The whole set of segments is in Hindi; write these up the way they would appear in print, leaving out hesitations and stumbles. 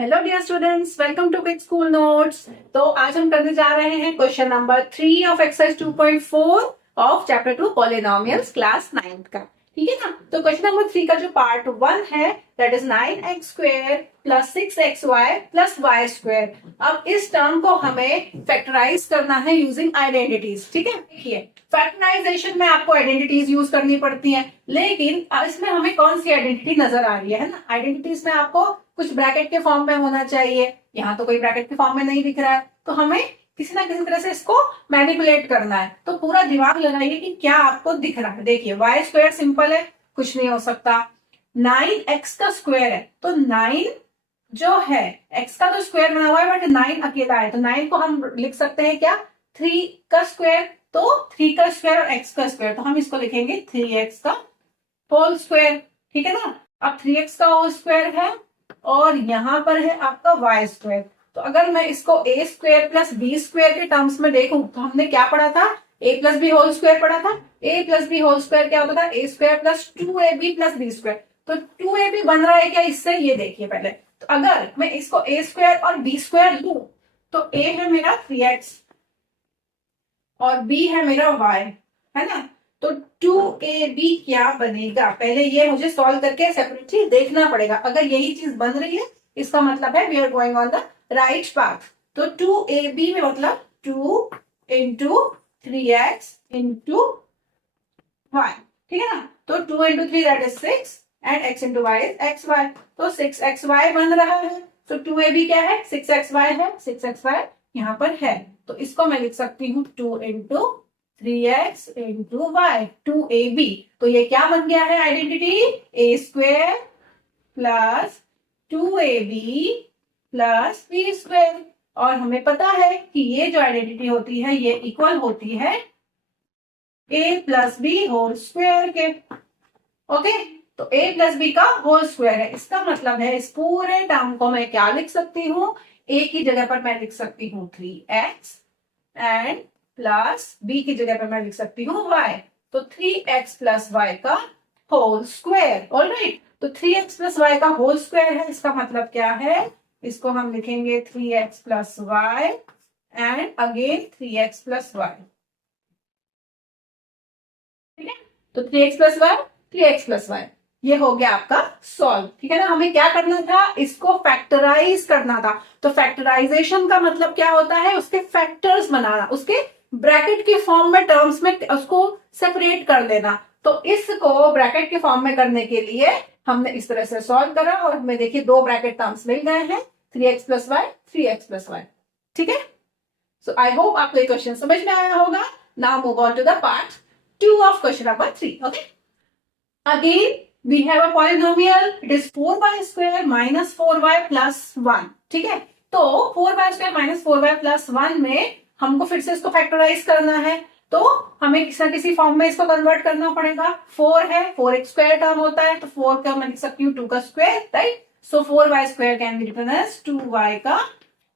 Hello dear students, welcome to quick school notes. तो आज हम करने जा रहे हैं question number 3 of exercise 2.4 of chapter 2 polynomials class 9 का। ठीक है ना। तो क्वेश्चन नंबर 3 का जो पार्ट 1 है that is 9x² plus 6xy plus y²। अब इस टर्म को हमें फैक्टराइज करना है यूजिंग आइडेंटिटीज। ठीक है, देखिए फैक्टराइजेशन में आपको आइडेंटिटीज यूज करनी पड़ती है, लेकिन इसमें हमें कौन सी आइडेंटिटी नजर आ रही है ना। आइडेंटिटीज में आपको कुछ ब्रैकेट के फॉर्म में होना चाहिए, यहाँ तो कोई ब्रैकेट के फॉर्म में नहीं दिख रहा है, तो हमें किसी ना किसी तरह से इसको मैनिपुलेट करना है। तो पूरा दिमाग लगाइए कि क्या आपको दिख रहा है। देखिए y² सिंपल है, कुछ नहीं हो सकता। 9x का स्क्वायर है तो 9 जो है x का तो स्क्वायर बना हुआ है बट 9 अकेला है, तो 9 को हम लिख सकते हैं क्या 3 का स्क्वायर। तो 3 का स्क्वायर और x का स्क्वायर, तो हम इसको लिखेंगे 3x का होल स्क्वायर। ठीक है ना। अब 3x का होल स्क्वायर है और यहां पर है आपका y²। तो अगर मैं इसको a² प्लस b² के टर्म्स में देखूं तो हमने क्या पढ़ा था, a plus b whole square पढ़ा था। a plus b whole square क्या होता था, a² plus 2ab plus b²। तो 2ab बन रहा है क्या इससे, ये देखिए पहले। तो अगर मैं इसको a² और b² लूं तो a है मेरा 3x और b है मेरा y, है ना। तो 2ab क्या बनेगा, पहले ये मुझे सॉल्व करके सेपरेटली देखना पड़ेगा। अगर यही चीज बन रही है इसका मतलब है we are going on the right path. तो 2ab में मतलब 2 इंटू 3x इंटू y। ठीक है ना। तो 2 into 3 that is 6 and x into y is xy। तो 6xy बन रहा है। तो 2ab क्या है, 6xy है, 6xy यहाँ पर है। तो इसको मैं लिख सकती हूँ 2 into 3x into y 2ab। तो ये क्या बन गया है identity, a² plus 2ab plus b²। और हमें पता है कि ये जो आइडेंटिटी होती है ये इक्वल होती है a plus b whole square के। ओके, तो a प्लस बी का होल स्क्वायर है। इसका मतलब है इस पूरे टर्म को मैं क्या लिख सकती हूँ, a की जगह पर मैं लिख सकती हूँ 3x एंड प्लस b की जगह पर मैं लिख सकती हूँ y। तो 3x प्लस y का होल स्क्वायर। ऑलराइट, तो 3x प्लस y का होल स्क्वायर है, इसका मतलब क्या है, इसको हम लिखेंगे 3x plus y and again 3x plus y। ठीक है, तो 3x plus y 3x plus y ये हो गया आपका सॉल्व। ठीक है ना। हमें क्या करना था, इसको फैक्टराइज करना था। तो फैक्टराइजेशन का मतलब क्या होता है, उसके फैक्टर्स बनाना, उसके ब्रैकेट के फॉर्म में टर्म्स में उसको सेपरेट कर देना। तो इसको ब्रैकेट के फॉर्म में करने के लिए हमने इस तरह से सॉल्व करा और हमें देखिए दो ब्रैकेट टर्म्स मिल गए हैं, 3x plus Y 3x plus Y. ठीक है। सो आई होप आपको ये क्वेश्चन समझ में आया होगा। Now move on to the part 2 of question number 3. Okay. Again, we have a polynomial. It is 4y² minus 4y plus 1. ठीक है। तो 4y² minus 4y plus 1 में हमको फिर से इसको फैक्टराइज करना है, तो हमें किसी ना किसी फॉर्म में इसको कन्वर्ट करना पड़ेगा। 4 है, 4x² टर्म होता है, तो 4 का मैं लिख सकती हूँ 2 का square, right. So 4y² can be written as 2y का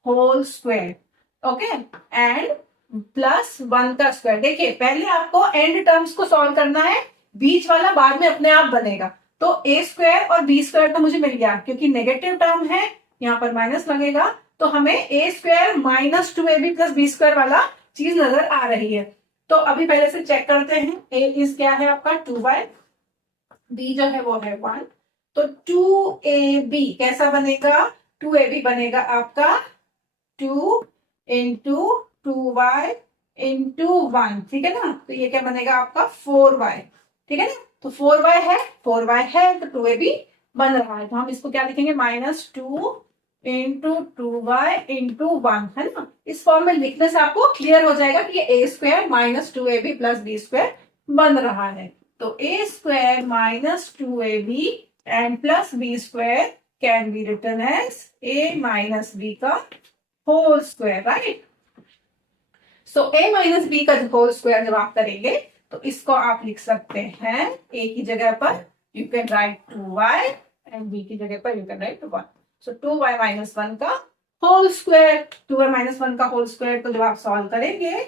whole square. Okay, and plus 1 का स्क्वायर। देखिए पहले आपको एंड टर्म्स को सॉल्व करना है, बीच वाला बाद में अपने आप बनेगा। तो a² और b² तो मुझे मिल गया, क्योंकि नेगेटिव टर्म है यहाँ पर माइनस लगेगा, तो हमें a² minus 2ab plus b² वाला चीज नजर आ रही है। तो अभी पहले से चेक करते हैं। a इज क्या है आपका 2y, b जो है वो है 1। तो 2ab कैसा बनेगा, 2ab बनेगा आपका 2 इंटू 2y इंटू 1। ठीक है ना। तो ये क्या बनेगा आपका 4y। ठीक है ना। तो 4y है, 4y है तो 2ab बन रहा है, तो हम इसको क्या लिखेंगे -2 इंटू 2y इंटू 1, है ना। इस फॉर्म में लिखने से आपको क्लियर हो जाएगा कि ये a² minus 2ab plus b² बन रहा है। तो a² minus 2ab and plus b² can be written as a minus b का whole square, right. So a minus B का होल स्क्वायर जब आप करेंगे तो इसको आप लिख सकते हैं a की जगह पर you can write 2y and b की जगह पर you can write 1। So 2y minus 1 का होल स्क्वायर, 2y माइनस 1 का होल स्क्वायर को जब आप सॉल्व करेंगे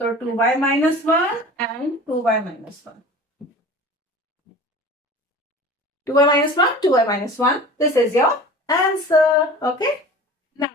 तो 2y minus 1 and 2y minus 1, 2y minus 1, 2y minus 1. This is your answer. Okay. Now,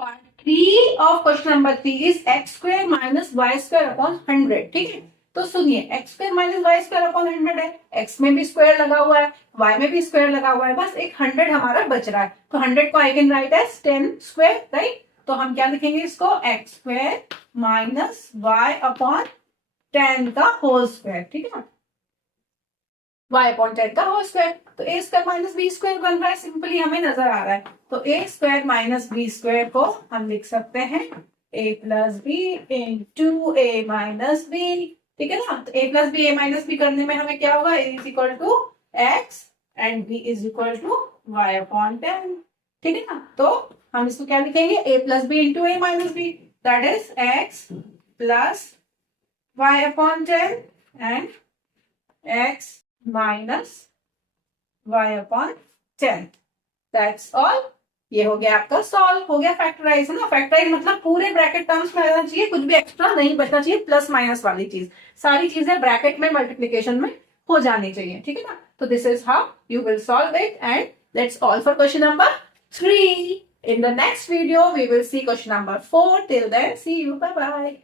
part 3 of question number 3 is x square minus y square upon 100. ठीक है, तो सुनिए x square minus y square upon 100 है, x में भी स्क्वायर लगा हुआ है, y में भी स्क्वायर लगा हुआ है, बस एक 100 हमारा बच रहा है, तो 100 को I can write as 10 square, right. तो हम क्या लिखेंगे इसको, x square minus y upon 10 का होल स्क्वायर, ठीक है, y अपॉन 10 का होल स्क्वायर। तो a square minus B square बन रहा है, सिंपली हमें नजर आ रहा है। तो a square minus B square को हम लिख सकते हैं a plus B into A minus B, ठीक है ना। तो a plus B A minus B करने में हमें क्या होगा, a is equal to X and b is equal to y upon 10, ठीक है ना। तो हम इसको क्या लिखेंगे, a plus B into A minus B, that is x plus y upon 10 and x minus y upon 10, that's all. ये हो गया आपका सॉल्व, हो गया फैक्टराइज, है ना। फैक्टराइज मतलब पूरे ब्रैकेट टर्म्स में रहना चाहिए, कुछ भी एक्स्ट्रा नहीं बचना चाहिए, प्लस माइनस वाली चीज, सारी चीजें ब्रैकेट में मल्टीप्लीकेशन में हो जानी चाहिए, ठीक है ना। तो this is how you will solve it and that's all for question number 3. In the next video we will see question number 4. Till then, see you, bye bye.